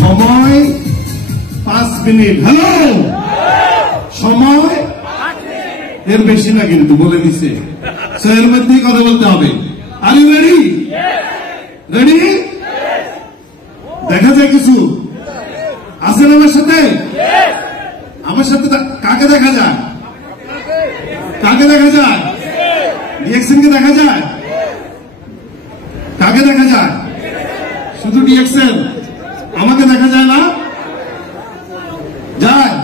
সময় 5 minute. Hello, সময় এর বেশি না কিন্তু বলে দিছে, এর মধ্যেই কথা বলতে হবে। Are you ready? রেডি? দেখা যায় কিছু আছেন আমার সাথে? আমার সাথে কাকে দেখা যায়? কাকে দেখা যায়? ডিএক্সএনকে দেখা যায়? কাকে দেখা যায়? শুধু ডিএক্সএন, আমাকে দেখা যায় না? যায়?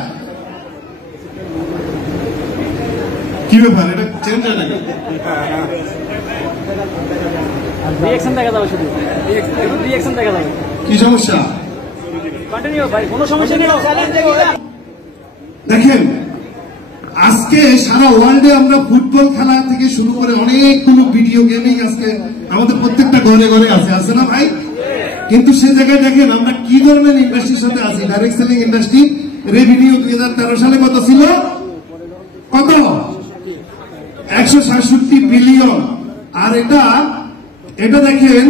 কি ব্যাপার, এটা চেঞ্জ হয় নাকি? রিঅ্যাকশন দেখা যাবে, শুধু রিঅ্যাকশন দেখা যাবে। কি সমস্যা? কন্টিনিউ ভাই, কোনো সমস্যা নেই। দেখেন, আজকে সারা ওয়ার্ল্ডে আমরা ফুটবল খেলা থেকে শুরু করে অনেকগুলো ভিডিও গেমিং আজকে আমাদের প্রত্যেকটা ঘরে ঘরে আছে না ভাই? কিন্তু সে জায়গায় দেখেন আমরা কি ধরনের ইন্ডাস্ট্রির সাথে আছি। ডাইরেক্ট সেলিং ইন্ডাস্ট্রি রেভিনিউ 2013 সালে কত ছিল? কত? 167 বিলিয়ন। আর এটা দেখেন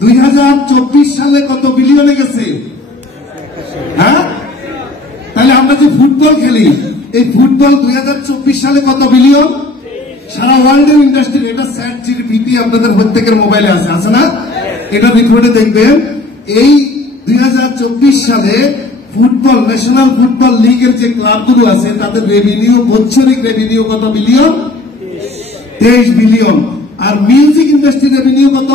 2024 সালে কত বিলিয়নে গেছে? হ্যাঁ, তাহলে আমরা যে ফুটবল খেলি, এই ফুটবল 2024 সালে কত বিলিয়ন? সারা ওয়ার্ল্ডের ইন্ডাস্ট্রি। এটা স্যাট জিপিটি আপনাদের প্রত্যেকের মোবাইলে আছে না? এটা রিপোর্টে দেখবেন এই 2024 সালে ফুটবল, ন্যাশনাল ফুটবল লিগের যে ক্লাবগুলো আছে তাদের রেভিনিউ, বৎসরিক রেভিনিউ কত বিলিয়ন? 23 বিলিয়ন। আর মিউজিক ইন্ডাস্ট্রি রেভিনিউ কত?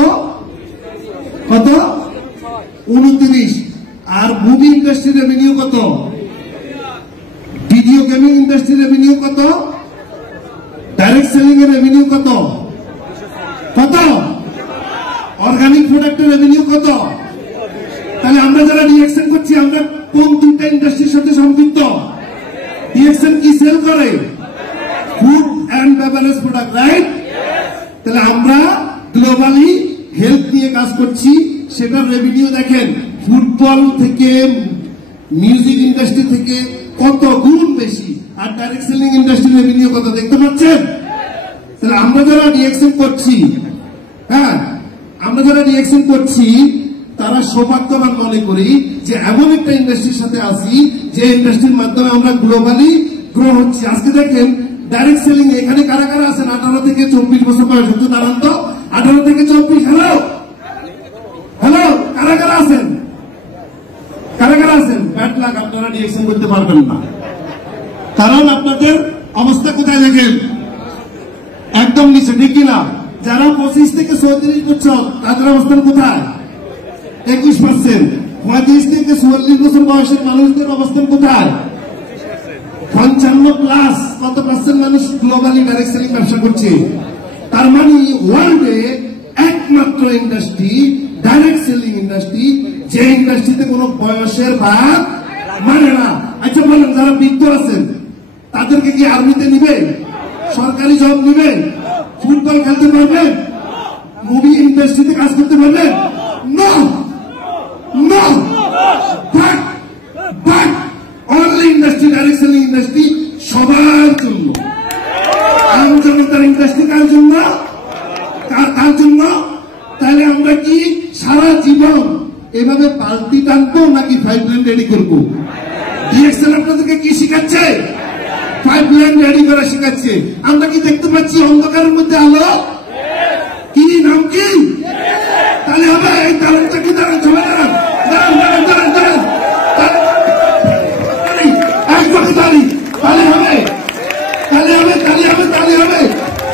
29। আর মুভি ইন্ডাস্ট্রি রেভিনিউ কত? ভিডিও গেমিং ইন্ডাস্ট্রি রেভিনিউ কত? ডাইরেক্ট সেলিং এর রেভিনিউ কত? অর্গানিক প্রোডাক্টের রেভিনিউ কত? তাহলে আমরা যারা ডিএক্সএন করছি, আমরা কোন দুইটা ইন্ডাস্ট্রির সাথে সম্পৃক্ত? ডিএক্সএন কি সেল করে? Food and beverage product, right? তাহলে আমরা গ্লোবালি হেলথ নিয়ে কাজ করছি, সেটার রেভিনিউ দেখেন ফুটবল থেকে, মিউজিক ইন্ডাস্ট্রি থেকে কত গুণ বেশি। আর ডাইরেক্ট সেলিং ইন্ডাস্ট্রির রেভিনিউ কত দেখতে পাচ্ছেন? তাহলে আমরা যারা ডিএক্সএন করছি, হ্যাঁ, আমরা যারা ডিএক্সএন করছি তারা সৌভাগ্যবান মনে করি যে এমন একটা ইন্ডাস্ট্রির সাথে আছি যে ইন্ডাস্ট্রির মাধ্যমে আমরা গ্লোবালি গ্রো হচ্ছি। আজকে দেখেন ডাইরেক্ট সেলিং এখানে কারা কারা আছেন? 18 থেকে 24 বছর বয়স। কিন্তু দাঁড়ান তো, 18 থেকে 24। হ্যালো, কারা কারা আছেন? কারা কারা আছেন? ব্যাড লাক, আপনারা ডিএক্সএন করতে পারবেন না। কারণ আপনাদের অবস্থা কোথায় দেখেন? একদম নিচে, ঠিক না? যারা 25 থেকে 34 বছর, তাদের অবস্থান কোথায়? 21%। 35 থেকে 44 বছর বয়সের মানুষদের অবস্থান কোথায়? 55+। কত পার্সেন্ট মানুষ গ্লোবালি ডাইরেক্ট সেলিং ব্যবসা করছে? তার মানে ওয়ার্ল্ডে একমাত্র ইন্ডাস্ট্রি ডাইরেক্ট সেলিং ইন্ডাস্ট্রি, যে ইন্ডাস্ট্রিতে কোনো বয়সের ভাগ মানে না। আচ্ছা বলেন, যারা বৃদ্ধ আছেন তাদেরকে কি আর্মিতে নিবে? সরকারি জব নিবে? ফুটবল খেলতে পারবেন? মুভি ইন্ডাস্ট্রিতে কাজ করতে পারবেন? No, but only industry, direct selling industry সবার জন্য। আমজনতার ইন্ডাস্ট্রি কার জন্য? কার জন্য? তাহলে আমরা কি সারা জীবন এভাবে পাল্টি টানবো নাকি 5 লাইন রেডি করবো? ডিএক্সএন আপনাদেরকে কি শিখাচ্ছে? 5 লাইন রেডি করা শিখাচ্ছে। আমরা কি দেখতে পাচ্ছি অন্ধকারের মধ্যে আলো? কি নাম কি? তাহলে হবে এই দাঁড়ানটা কি? দাঁড়ান, সবাই দাঁড়ান, একবারে তালি হবে।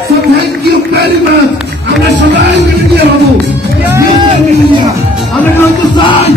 So thank you very much. আমরা সবাই মিলে হবো, আমরা হতে চাই,